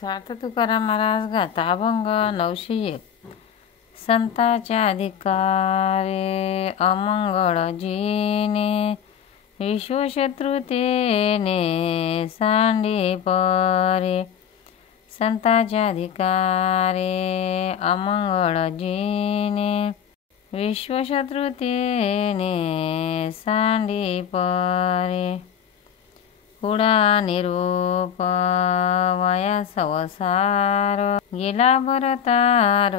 सार्थ तुकाराम महाराज गाता अभंग 901. संताच्या अधिकारे अमंगळ जिने, विश्वशत्रुतेने सांडी परे. संताच्या अधिकारे अमंगळ जिने, विश्वशत्रुतेने सांडी परे. कुडा निरूप वया संसार, गेला भरतार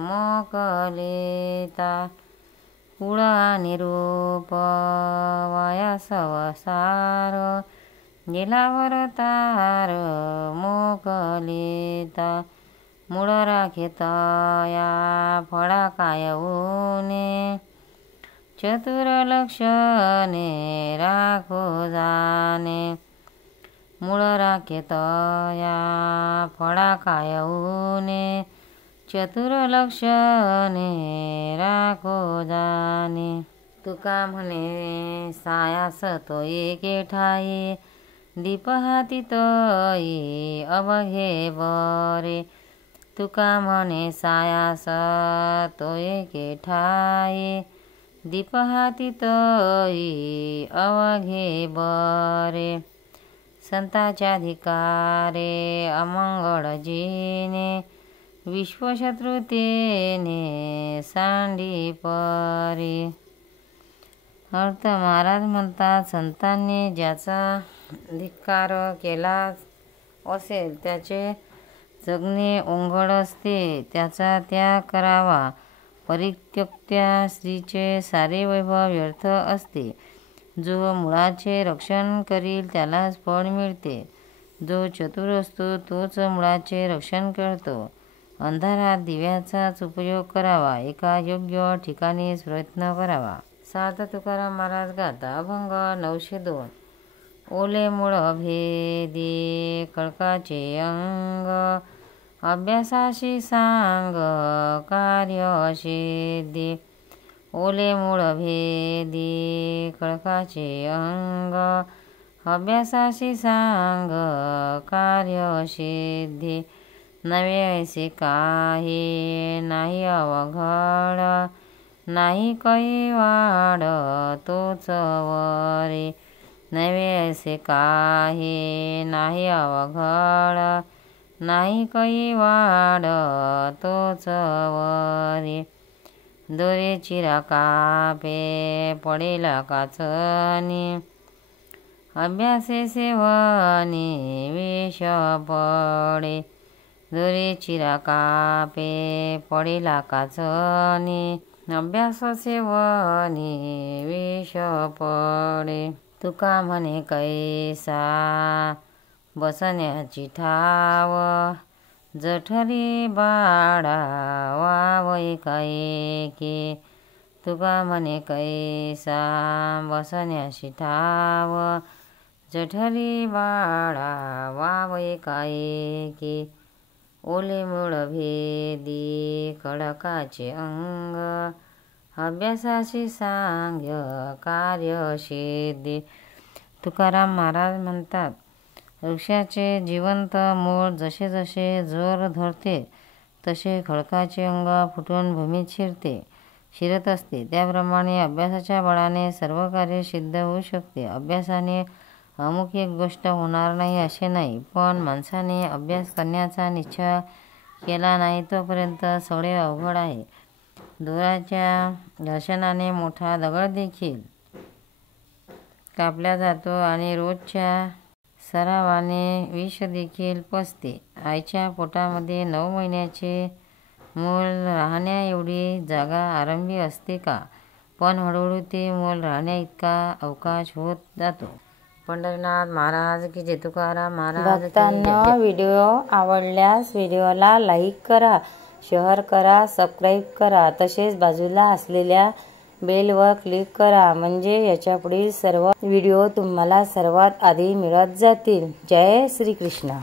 मोकलेता. कुडा निरूप वया संसार, गेला भरतार मोकलेता. मूळ राखेतया फळा काय ऊने, चतुर लक्षणे राखो जाणे. मूळ राखेतया फळा काय ऊने, चतुर लक्षणे राखो जाणे. तुका म्हणे सायास तो एके ठाई, दीप हाती तोई अवघे बरे. तुका म्हणे सायास तो एके ठाई, दीप हाती तोई अवघे बरे. संताच्या अधिकारे अमंगळ जिने, विश्वशत्रुतेने सांडी परे. अर्थ महाराज म्हणतात, संतांनी ज्याचा धिक्कार केला असेल त्याचे जगणे ओंगळ असते, त्याचा त्याग करावा. परित्यक्त्या स्त्रीचे सारे वैभव व्यर्थ असते. जो मुळाचे रक्षण करील त्यालाच फळ मिळते. जो चतुर असतो तोच मुळाचे रक्षण करतो. अंधारात दिव्याचाच उपयोग करावा. एका योग्य ठिकाणीच प्रयत्न करावा. सार्थ तुकाराम महाराज गाता अभंग 902. ओले मूळ भेदी खडकाचे अंग, अभ्यासाशी सांग कार्य सिद्धी. ओले मूळ भेदी खडकाचे अंग, अभ्यासाशी सांग कार्य सिद्धी. नवे ऐसे काही नाही अवघड, नाही कैवाड तोच वरे. नवे ऐसे काही नाही अवघड, नाही कैवाड तोच वरे. दोरे चिरा कापे पडेला काचनी, अभ्यासे सेवनी विष पडे. दोरे चिरा कापे पडेला काचनी, अभ्यास सेवनी विष पडे. तुका म्हणे कैसा बसण्याची ठाव, जठरी बाळा वावय कैके. तुका म्हणे कैसा बसण्याची ठाव, जठरी बाळा वावय कैके. ओले मूळ भेदी खडकाचे अंग, अभ्यासाशी सांग्य कार्य सिद्धी. तुकाराम महाराज म्हणतात, वृक्षाचे जिवंत मूळ जसे जसे जोर धरते तसे खडकाचे अंग फुटून भूमीत शिरत असते. त्याप्रमाणे अभ्यासाच्या बळाने सर्व कार्य सिद्ध होऊ शकते. अभ्यासाने अमुक एक गोष्ट होणार नाही असे नाही, पण माणसाने अभ्यास करण्याचा निश्चय केला नाही तोपर्यंत सगळे अवघड आहे. दोराच्या घर्षणाने मोठा दगड देखील कापला जातो आणि रोजच्या सरावाने विष देखील पचते. आईच्या पोटामध्ये 9 महिन्याचे मूल राहण्या एवढी जागा आरंभी असते का? पण हळूहळू ते मूल राहण्या इतका अवकाश होत जातो. पंढरीनाथ महाराज की जय. तुकाराम महाराज. भक्तांना व्हिडिओ आवडल्यास व्हिडिओला लाईक करा, शेअर करा, सबस्क्राईब करा. तसेच बाजूला असलेल्या बेलवर क्लिक करा, म्हणजे याच्या पुढील सर्व व्हिडिओ तुम्हाला सर्वात आधी मिळत जातील. जय श्री कृष्ण.